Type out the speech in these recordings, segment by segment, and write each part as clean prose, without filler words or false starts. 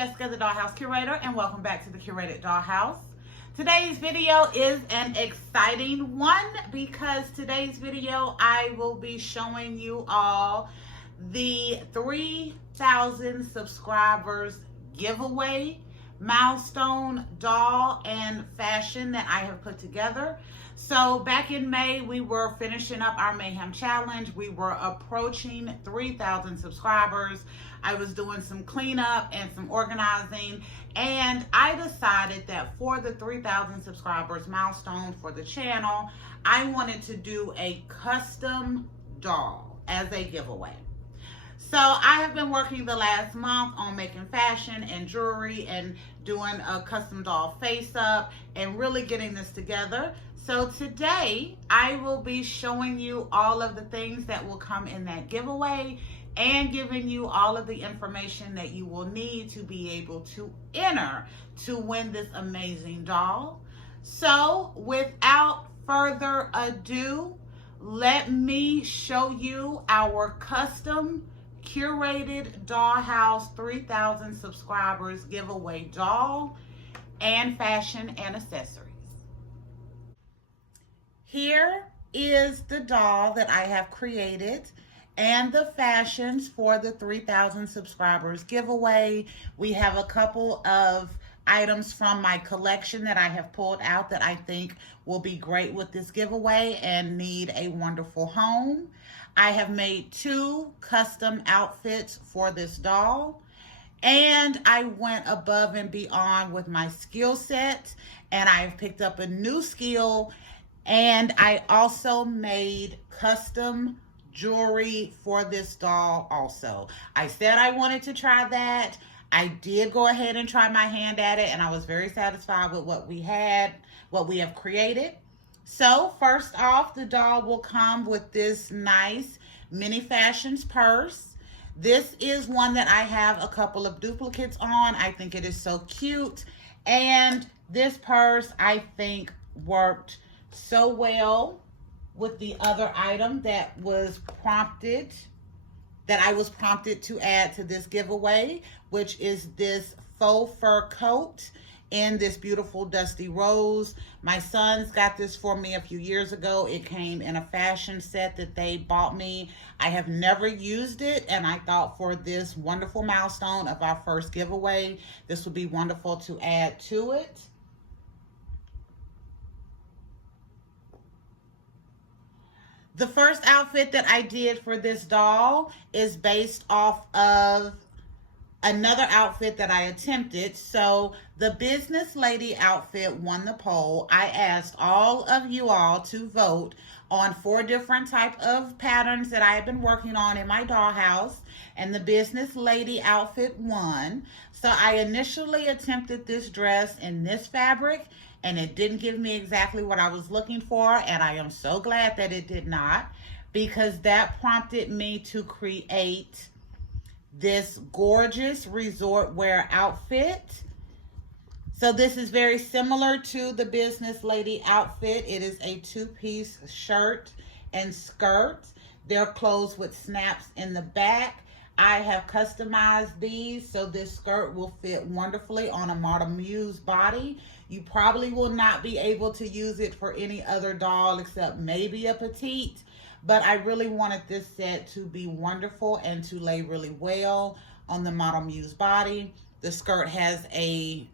Jessica, the Dollhouse Curator, and welcome back to the Curated Dollhouse. Today's video is an exciting one because today's video I will be showing you all the 3,000 subscribers giveaway milestone doll and fashion that I have put together. So back in May, we were finishing up our Mayhem Challenge. We were approaching 3,000 subscribers. I was doing some cleanup and some organizing, and I decided that for the 3,000 subscribers milestone for the channel, I wanted to do a custom doll as a giveaway. So I have been working the last month on making fashion and jewelry and doing a custom doll face up and really getting this together. So today I will be showing you all of the things that will come in that giveaway and giving you all of the information that you will need to be able to enter to win this amazing doll. So without further ado, let me show you our custom curated Dollhouse 3,000 subscribers giveaway doll and fashion and accessories. Here is the doll that I have created and the fashions for the 3,000 subscribers giveaway. We have a couple of items from my collection that I have pulled out that I think will be great with this giveaway and need a wonderful home. I have made 2 custom outfits for this doll, and I went above and beyond with my skill set, and I've picked up a new skill, and I also made custom jewelry for this doll also. I said I wanted to try that. I did go ahead and try my hand at it, and I was very satisfied with what we have created. So first off, the doll will come with this nice mini fashions purse. This is one that I have a couple of duplicates on. I think it is so cute. And this purse, I think, worked so well with the other item that I was prompted to add to this giveaway, which is this faux fur coat in this beautiful dusty rose. My sons got this for me a few years ago. It came in a fashion set that they bought me. I have never used it, and I thought for this wonderful milestone of our first giveaway, this would be wonderful to add to it. The first outfit that I did for this doll is based off of another outfit that I attempted. So the business lady outfit won the poll. I asked all of you all to vote on 4 different type of patterns that I have been working on in my dollhouse, and the business lady outfit won. So I initially attempted this dress in this fabric, and it didn't give me exactly what I was looking for, and I am so glad that it did not, because that prompted me to create this gorgeous resort wear outfit. So this is very similar to the business lady outfit. It is a 2-piece shirt and skirt. They're closed with snaps in the back. I have customized these so this skirt will fit wonderfully on a Model Muse body. You probably will not be able to use it for any other doll except maybe a petite, but I really wanted this set to be wonderful and to lay really well on the Model Muse body. The skirt has a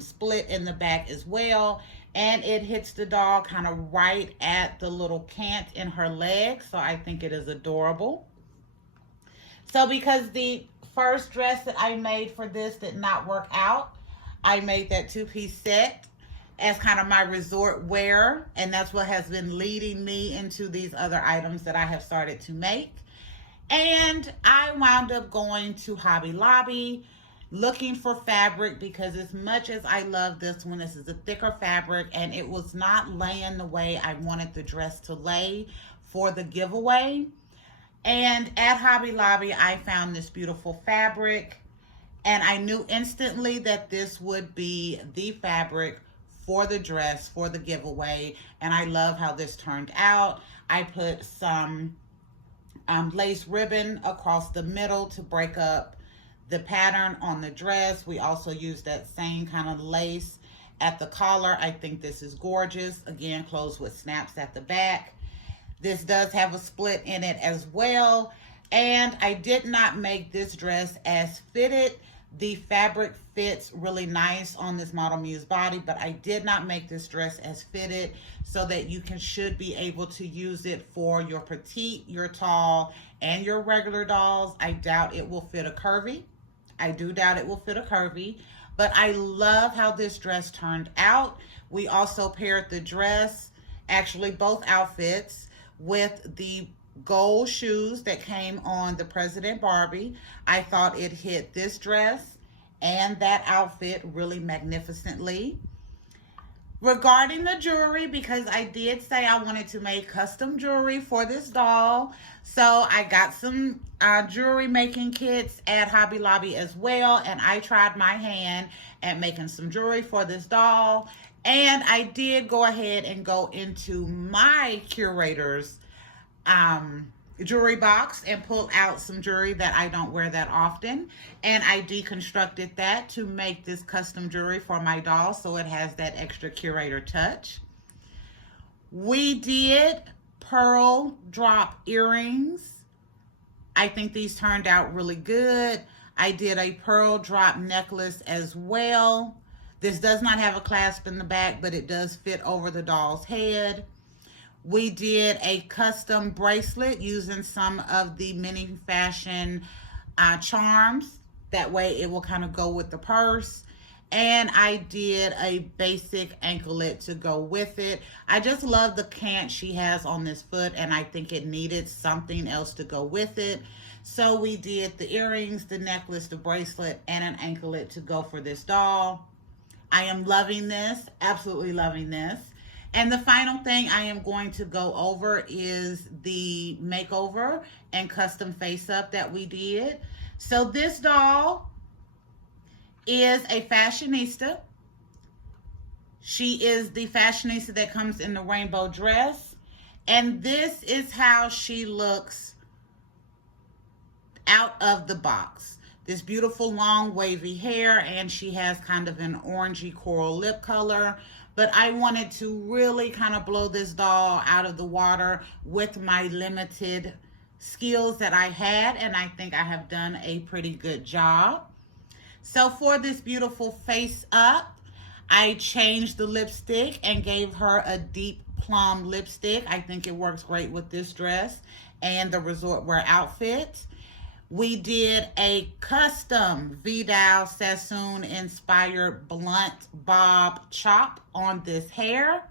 split in the back as well, and it hits the doll kind of right at the little cant in her leg, so I think it is adorable. So because the first dress that I made for this did not work out, I made that 2-piece set as kind of my resort wear, and that's what has been leading me into these other items that I have started to make. And I wound up going to Hobby Lobby looking for fabric, because as much as I love this one, this is a thicker fabric, and it was not laying the way I wanted the dress to lay for the giveaway. And at Hobby Lobby, I found this beautiful fabric, and I knew instantly that this would be the fabric for the dress for the giveaway, and I love how this turned out. I put some lace ribbon across the middle to break up the pattern on the dress. We also used that same kind of lace at the collar. I think this is gorgeous. Again, closed with snaps at the back. This does have a split in it as well. And I did not make this dress as fitted. The fabric fits really nice on this Model Muse body, but I did not make this dress as fitted so that you should be able to use it for your petite, your tall, and your regular dolls. I doubt it will fit a curvy. I do doubt it will fit a curvy, but I love how this dress turned out. We also paired the dress, actually both outfits, with the gold shoes that came on the President Barbie. I thought it hit this dress and that outfit really magnificently. Regarding the jewelry, because I did say I wanted to make custom jewelry for this doll, so I got some jewelry making kits at Hobby Lobby as well, and I tried my hand at making some jewelry for this doll. And I did go ahead and go into my curator's jewelry box and pull out some jewelry that I don't wear that often, and I deconstructed that to make this custom jewelry for my doll, so it has that extra curator touch. We did pearl drop earrings. I think these turned out really good. I did a pearl drop necklace as well. This does not have a clasp in the back, but it does fit over the doll's head. We did a custom bracelet using some of the mini fashion charms. That way it will kind of go with the purse. And I did a basic anklet to go with it. I just love the cant she has on this foot, and I think it needed something else to go with it. So we did the earrings, the necklace, the bracelet, and an anklet to go for this doll. I am loving this, absolutely loving this. And the final thing I am going to go over is the makeover and custom face up that we did. So this doll is a fashionista. She is the fashionista that comes in the rainbow dress. And this is how she looks out of the box. This beautiful long wavy hair, and she has kind of an orangey coral lip color. But I wanted to really kind of blow this doll out of the water with my limited skills that I had, and I think I have done a pretty good job. So for this beautiful face up, I changed the lipstick and gave her a deep plum lipstick. I think it works great with this dress and the resort wear outfit. We did a custom Vidal Sassoon inspired blunt bob chop on this hair.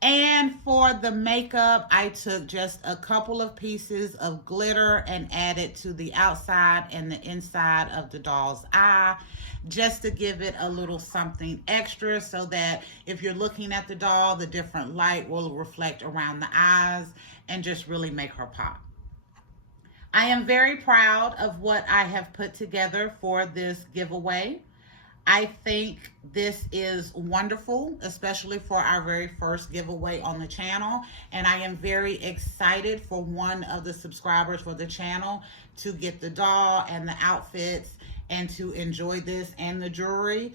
And for the makeup, I took just a couple of pieces of glitter and added to the outside and the inside of the doll's eye, just to give it a little something extra, so that if you're looking at the doll, the different light will reflect around the eyes and just really make her pop. I am very proud of what I have put together for this giveaway. I think this is wonderful, especially for our very first giveaway on the channel. And I am very excited for one of the subscribers for the channel to get the doll and the outfits and to enjoy this and the jewelry.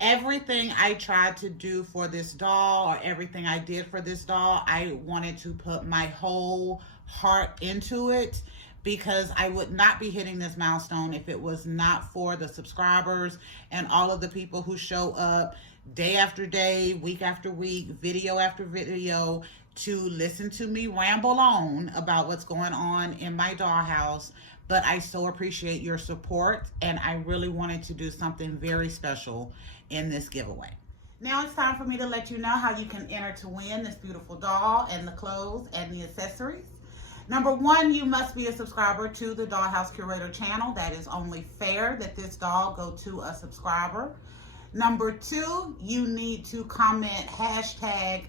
Everything I tried to do for this doll, or everything I did for this doll, I wanted to put my whole heart into it, because I would not be hitting this milestone if it was not for the subscribers and all of the people who show up day after day, week after week, video after video, to listen to me ramble on about what's going on in my dollhouse. But I so appreciate your support, and I really wanted to do something very special in this giveaway. Now it's time for me to let you know how you can enter to win this beautiful doll and the clothes and the accessories. Number one, you must be a subscriber to the Dollhouse Curator channel. That is only fair that this doll go to a subscriber. Number two, you need to comment hashtag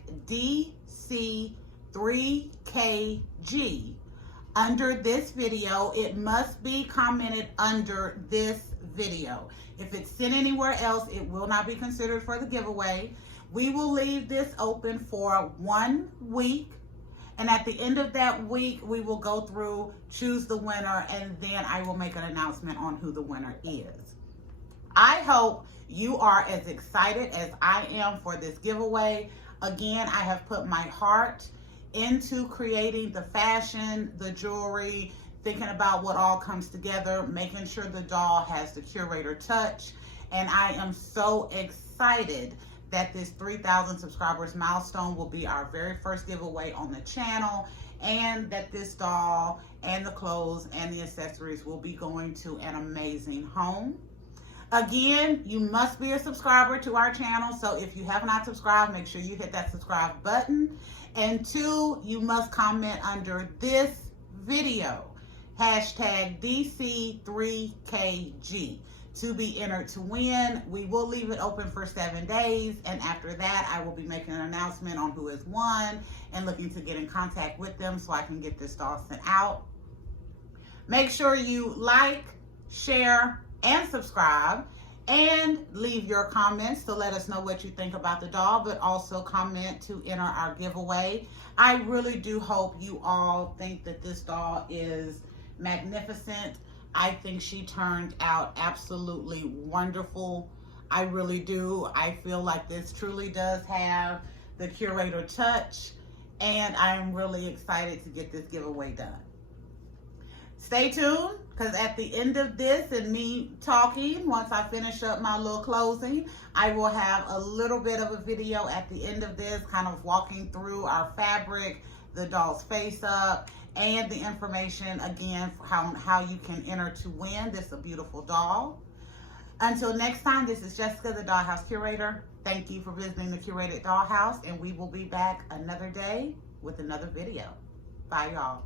DC3KG under this video. It must be commented under this video. If it's sent anywhere else, it will not be considered for the giveaway. We will leave this open for 1 week. And at the end of that week, we will go through, choose the winner, and then I will make an announcement on who the winner is. I hope you are as excited as I am for this giveaway. Again, I have put my heart into creating the fashion, the jewelry, thinking about what all comes together, making sure the doll has the curator touch. And I am so excited that this 3,000 subscribers milestone will be our very first giveaway on the channel, and that this doll and the clothes and the accessories will be going to an amazing home. Again, you must be a subscriber to our channel, so if you have not subscribed, make sure you hit that subscribe button. And 2, you must comment under this video, hashtag DC3KG. To be entered to win. We will leave it open for 7 days, and after that I will be making an announcement on who has won and looking to get in contact with them so I can get this doll sent out. Make sure you like, share, and subscribe, and leave your comments to let us know what you think about the doll, but also comment to enter our giveaway. I really do hope you all think that this doll is magnificent. I think she turned out absolutely wonderful. I really do. I feel like this truly does have the curator touch, and I am really excited to get this giveaway done. Stay tuned, because at the end of this and me talking, once I finish up my little closing, I will have a little bit of a video at the end of this, kind of walking through our fabric, the doll's face up, and the information again for how you can enter to win this a beautiful doll. Until next time, this is Jessica, the Dollhouse Curator. Thank you for visiting the Curated Dollhouse, and we will be back another day with another video. Bye, y'all.